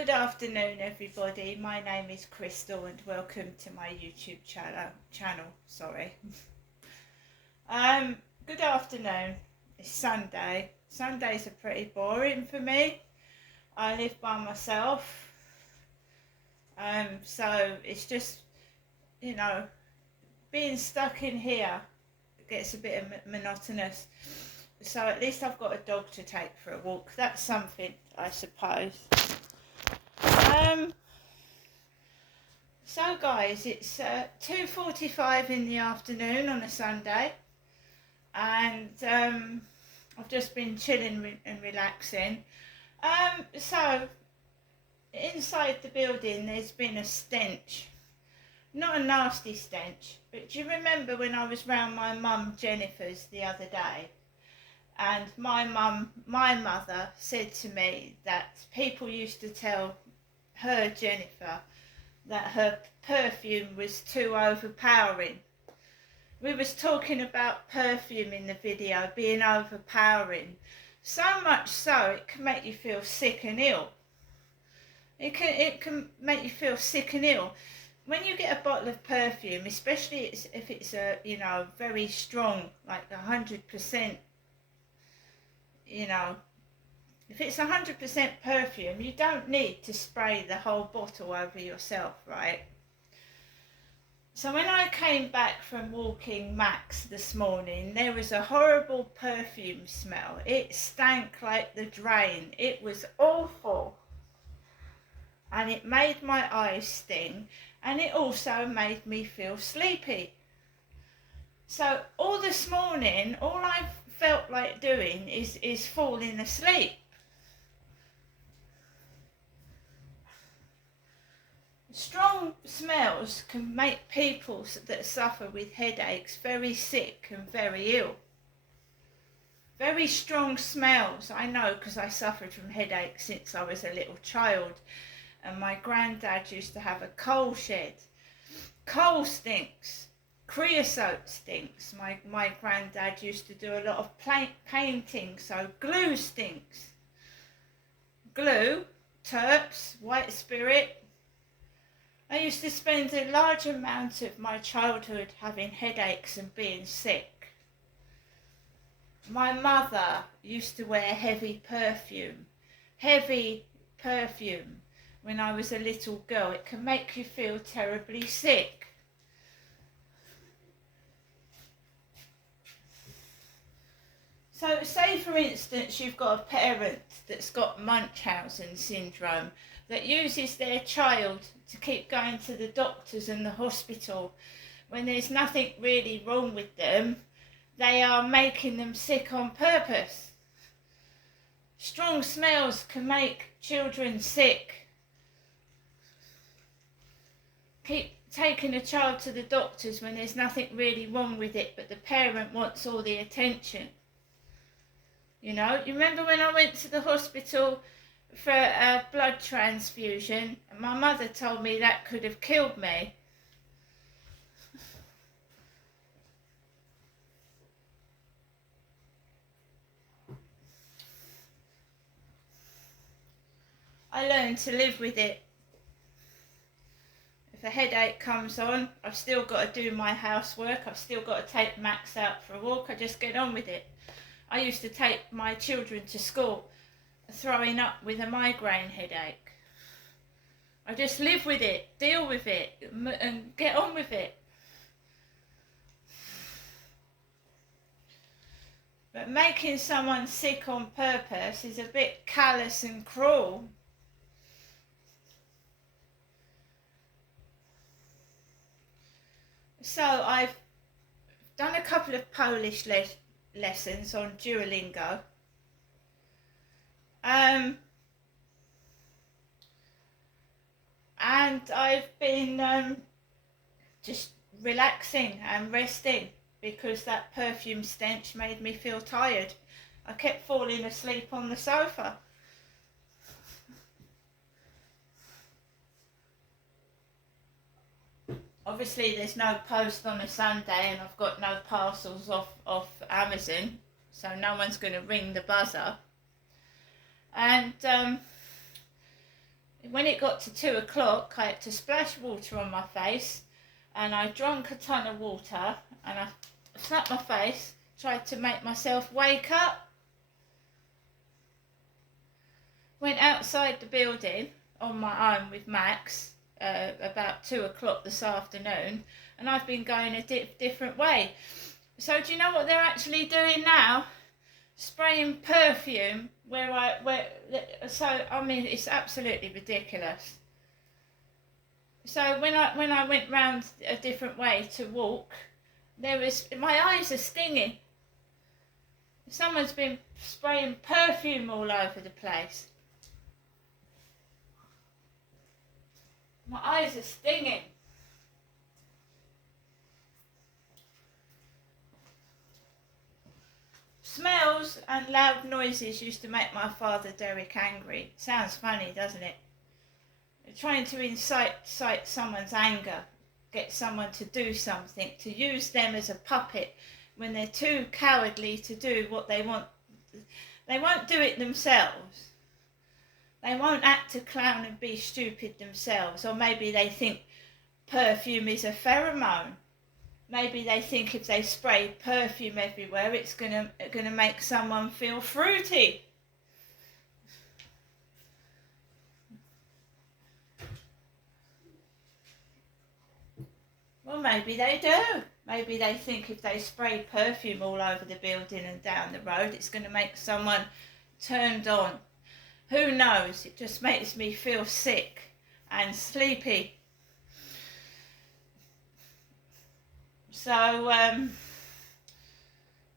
Good afternoon, everybody. My name is Crystal, and welcome to my YouTube channel. Sorry. Good afternoon. It's Sunday. Sundays are pretty boring for me. I live by myself. So it's just, being stuck in here gets a bit monotonous. So at least I've got a dog to take for a walk. That's something, I suppose. So guys, it's 2:45 in the afternoon on a Sunday, and I've just been chilling and relaxing. So inside the building there's been a stench. Not a nasty stench, but do you remember when I was round my mum Jennifer's the other day? And my mother said to me that people used to tell her, Jennifer, that her perfume was too overpowering. We was talking about perfume in the video being overpowering. So much so it can make you feel sick and ill. It can make you feel sick and ill. When you get a bottle of perfume, especially if it's a very strong, like 100%, if it's 100% perfume, you don't need to spray the whole bottle over yourself, right? So when I came back from walking Max this morning, there was a horrible perfume smell. It stank like the drain. It was awful. And it made my eyes sting, and it also made me feel sleepy. So all this morning, all I've felt like doing is falling asleep. Strong smells can make people that suffer with headaches very sick and very ill. Very strong smells, I know, because I suffered from headaches since I was a little child, and my granddad used to have a coal shed. Coal stinks. Creosote stinks. My granddad used to do a lot of painting, so glue stinks. Glue, Turps, white spirit. I used to spend a large amount of my childhood having headaches and being sick. My mother used to wear heavy perfume. When I was a little girl. It can make you feel terribly sick. So say for instance you've got a parent that's got Munchausen syndrome that uses their child to keep going to the doctors and the hospital when there's nothing really wrong with them. They are making them sick on purpose. Strong smells can make children sick. Keep taking a child to the doctors when there's nothing really wrong with it, but the parent wants all the attention. You remember when I went to the hospital for a blood transfusion, and my mother told me that could have killed me. I learned to live with it. If a headache comes on, I've still got to do my housework. I've still got to take Max out for a walk. I just get on with it. I used to take my children to school throwing up with a migraine headache. I just live with it, deal with it, and get on with it. But making someone sick on purpose is a bit callous and cruel. So I've done a couple of Polish lessons on Duolingo. And I've been just relaxing and resting because that perfume stench made me feel tired. I kept falling asleep on the sofa. Obviously there's no post on a Sunday and I've got no parcels off Amazon, so no one's going to ring the buzzer. And When it got to 2 o'clock, I had to splash water on my face, and I drank a ton of water, and I slapped my face, tried to make myself wake up. Went outside the building on my own with Max about 2 o'clock this afternoon, and I've been going a different way. So do you know what they're actually doing now? Spraying perfume so I mean, it's absolutely ridiculous. So when I went round a different way to walk, my eyes are stinging. Someone's been spraying perfume all over the place. My eyes are stinging. Smells and loud noises used to make my father Derek angry. Sounds funny, doesn't it? Trying to incite someone's anger, get someone to do something, to use them as a puppet when they're too cowardly to do what they want. They won't do it themselves. They won't act a clown and be stupid themselves. Or maybe they think perfume is a pheromone. Maybe they think if they spray perfume everywhere, it's gonna make someone feel fruity. Well, maybe they do. Maybe they think if they spray perfume all over the building and down the road, it's going to make someone turned on. Who knows? It just makes me feel sick and sleepy. So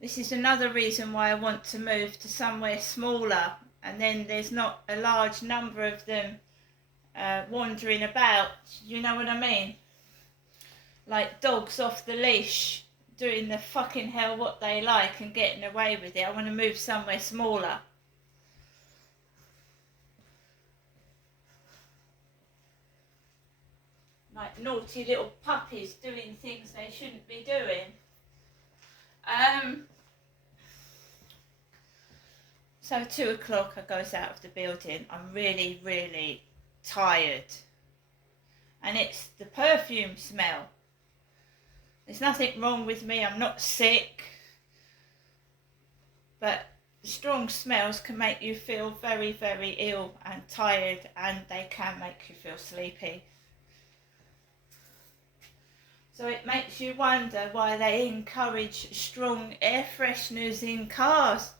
this is another reason why I want to move to somewhere smaller, and then there's not a large number of them wandering about. You know what I mean? Like dogs off the leash, doing the fucking hell what they like and getting away with it. I want to move somewhere smaller. Like naughty little puppies doing things they shouldn't be doing. So 2 o'clock I goes out of the building. I'm really, really tired. And it's the perfume smell. There's nothing wrong with me, I'm not sick. But strong smells can make you feel very, very ill and tired, and they can make you feel sleepy. So it makes you wonder why they encourage strong air fresheners in cars.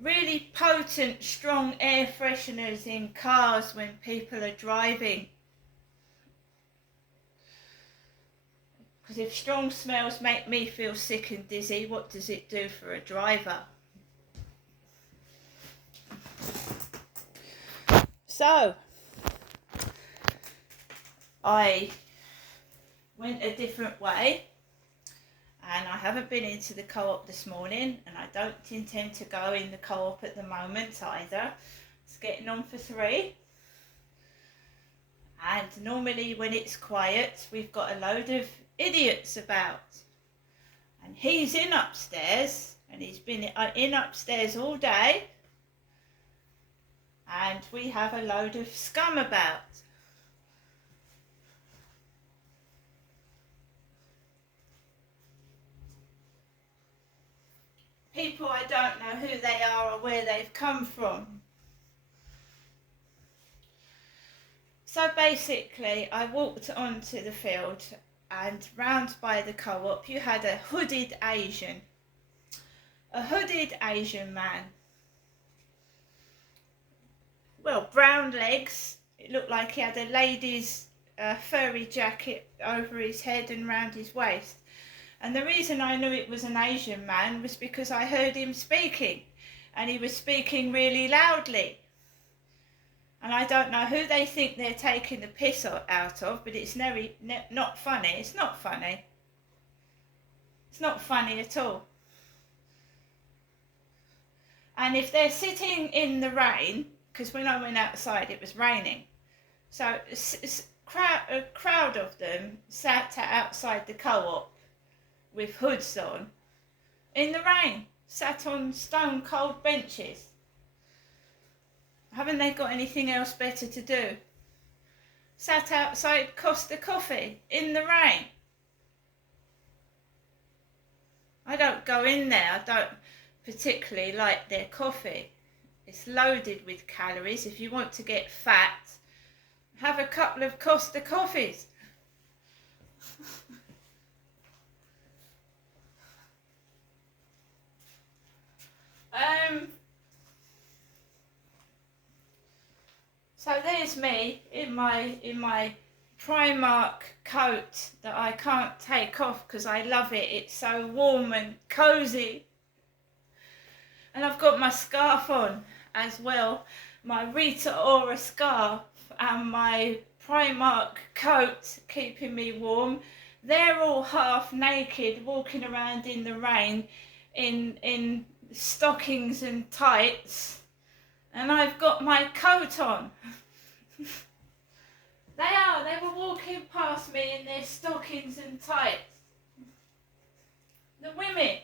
Really potent, strong air fresheners in cars when people are driving. Because if strong smells make me feel sick and dizzy, what does it do for a driver? So, I went a different way, and I haven't been into the co-op this morning, and I don't intend to go in the co-op at the moment either. It's getting on for 3. And normally when it's quiet, we've got a load of idiots about. And he's in upstairs, and he's been in upstairs all day. And we have a load of scum about. People I don't know who they are or where they've come from. So basically, I walked onto the field, and round by the co-op you had a hooded Asian man. Well, brown legs. It looked like he had a lady's furry jacket over his head and round his waist. And the reason I knew it was an Asian man was because I heard him speaking, and he was speaking really loudly. And I don't know who they think they're taking the piss out of, but it's not funny. It's not funny. It's not funny at all. And if they're sitting in the rain, because when I went outside it was raining, so a crowd of them sat outside the co-op with hoods on, in the rain, sat on stone cold benches. Haven't they got anything else better to do? Sat outside Costa Coffee in the rain. I don't go in there. I don't particularly like their coffee. It's loaded with calories. If you want to get fat, have a couple of Costa Coffees. So there's me in my Primark coat that I can't take off because I love it. It's so warm and cosy. And I've got my scarf on as well, my Rita Ora scarf and my Primark coat keeping me warm. They're all half naked walking around in the rain in stockings and tights. And I've got my coat on. They were walking past me in their stockings and tights. The women.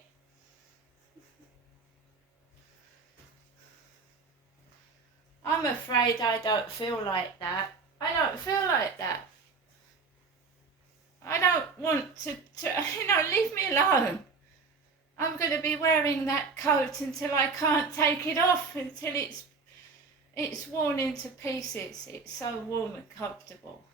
I'm afraid I don't feel like that. I don't feel like that. I don't want to leave me alone. I'm going to be wearing that coat until I can't take it off, until it's worn into pieces. It's so warm and comfortable.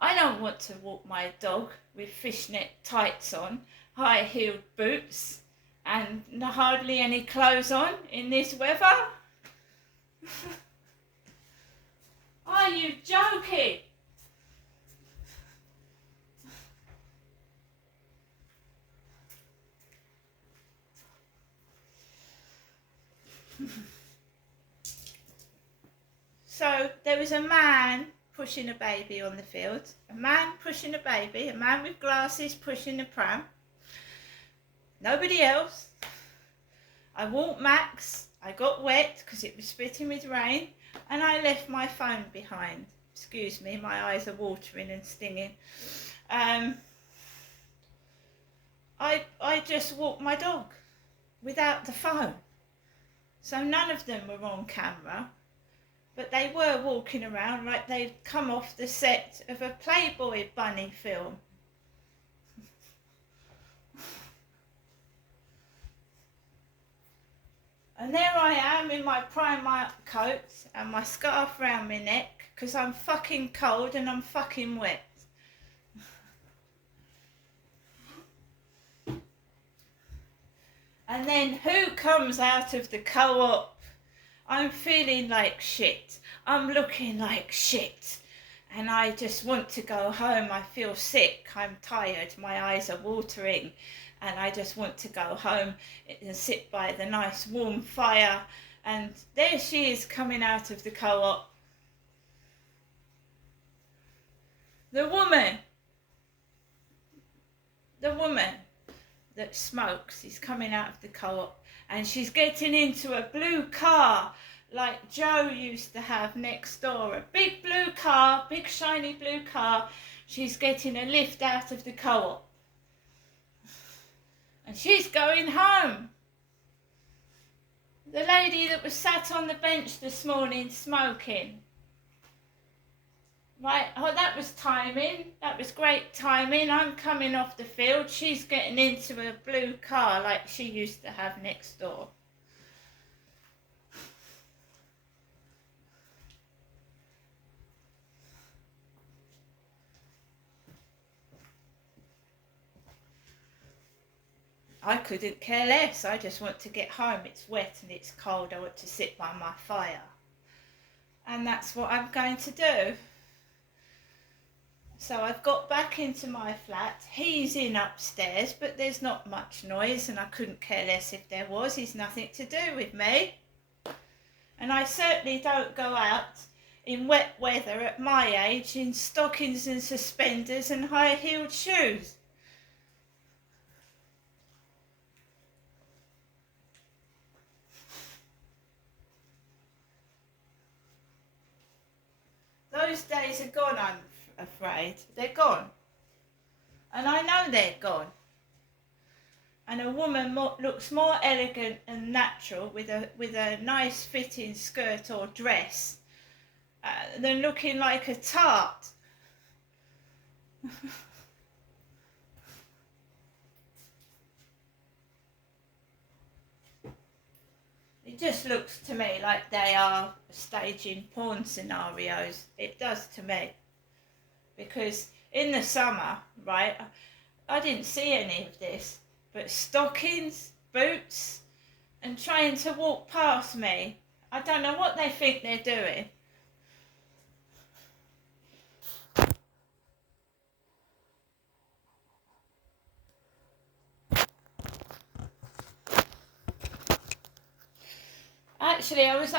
I don't want to walk my dog with fishnet tights on, high-heeled boots, and hardly any clothes on in this weather. Are you joking? So there was a man pushing a baby on the field, a man pushing a baby, a man with glasses pushing a pram. Nobody else. I walked Max, I got wet because it was spitting with rain, and I left my phone behind. Excuse me, my eyes are watering and stinging. I just walked my dog without the phone. So none of them were on camera, but they were walking around like they'd come off the set of a Playboy bunny film. And there I am in my Primark coat and my scarf round my neck because I'm fucking cold and I'm fucking wet. And then who comes out of the co-op? I'm feeling like shit. I'm looking like shit. And I just want to go home. I feel sick. I'm tired. My eyes are watering. And I just want to go home and sit by the nice warm fire. And there she is coming out of the co-op. The woman that smokes is coming out of the co-op, and she's getting into a blue car like Joe used to have next door. A big blue car, big shiny blue car. She's getting a lift out of the co-op. And she's going home. The lady that was sat on the bench this morning smoking. Right, oh, that was timing. That was great timing. I'm coming off the field. She's getting into a blue car like she used to have next door. I couldn't care less. I just want to get home. It's wet and it's cold. I want to sit by my fire. And that's what I'm going to do. So I've got back into my flat. He's in upstairs, but there's not much noise, and I couldn't care less if there was. He's nothing to do with me. And I certainly don't go out in wet weather at my age in stockings and suspenders and high-heeled shoes. Those days are gone, I'm afraid. They're gone. And I know they're gone. and a woman looks more elegant and natural with a nice fitting skirt or dress than looking like a tart. It just looks to me like they are staging porn scenarios. It does to me. Because in the summer, right, I didn't see any of this, but stockings, boots, and trying to walk past me, I don't know what they think they're doing. Actually, I was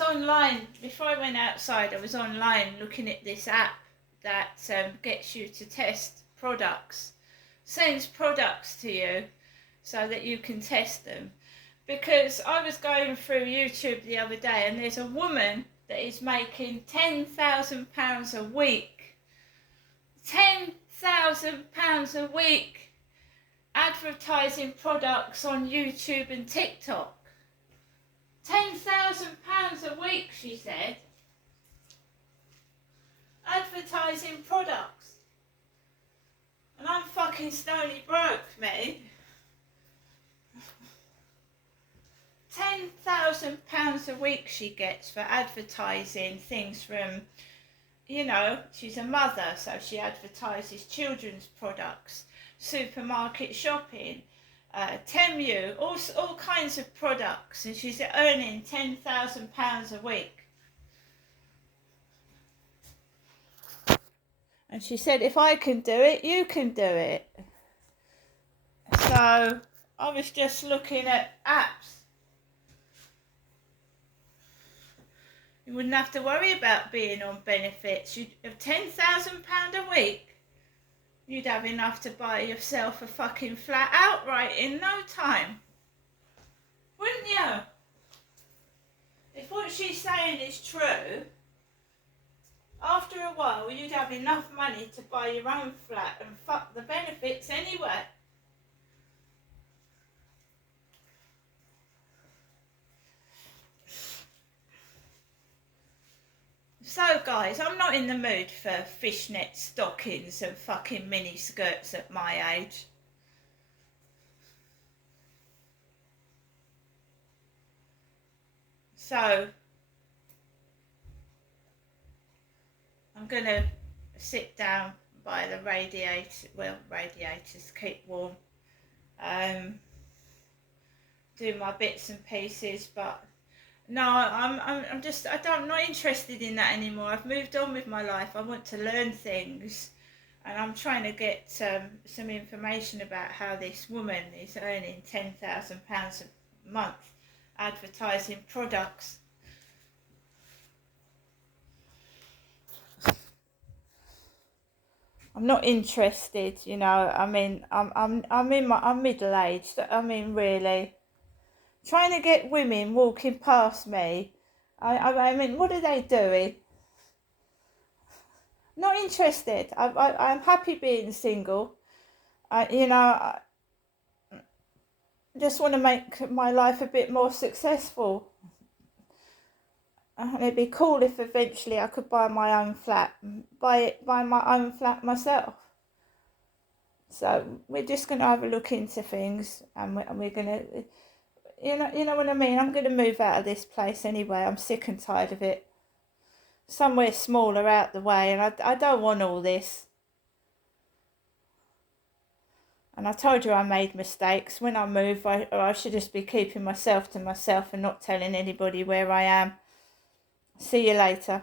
online before I went outside. I was online looking at this app that gets you to test products, sends products to you so that you can test them. Because I was going through YouTube the other day, and there's a woman that is making £10,000 a week. £10,000 a week advertising products on YouTube and TikTok. £10,000 a week, she said, advertising products. And I'm fucking stony broke, me. £10,000 a week she gets for advertising things from, you know, she's a mother, so she advertises children's products, supermarket shopping, Temu, all kinds of products, and she's earning £10,000 a week. And she said, if I can do it, you can do it. So I was just looking at apps. You wouldn't have to worry about being on benefits. You'd have £10,000 a week. You'd have enough to buy yourself a fucking flat outright in no time. Wouldn't you? If what she's saying is true, after a while you'd have enough money to buy your own flat and fuck the benefits anyway. So guys, I'm not in the mood for fishnet stockings and fucking mini skirts at my age. So I'm gonna sit down by the radiator, well, radiators keep warm, do my bits and pieces, but no, I'm just, I'm not interested in that anymore. I've moved on with my life. I want to learn things, and I'm trying to get some information about how this woman is earning £10,000 a month advertising products. I'm not interested, you know. I mean, I'm middle aged. I mean, really. Trying to get women walking past me. I mean, what are they doing? Not interested. I'm happy being single. You know, I just want to make my life a bit more successful. And it'd be cool if eventually I could buy my own flat, buy my own flat myself. So we're just going to have a look into things, and we're going to, you know what I mean. I'm going to move out of this place anyway. I'm sick and tired of it. Somewhere smaller out the way, and I don't want all this. And I told you I made mistakes. When I move, I should just be keeping myself to myself and not telling anybody where I am. See you later.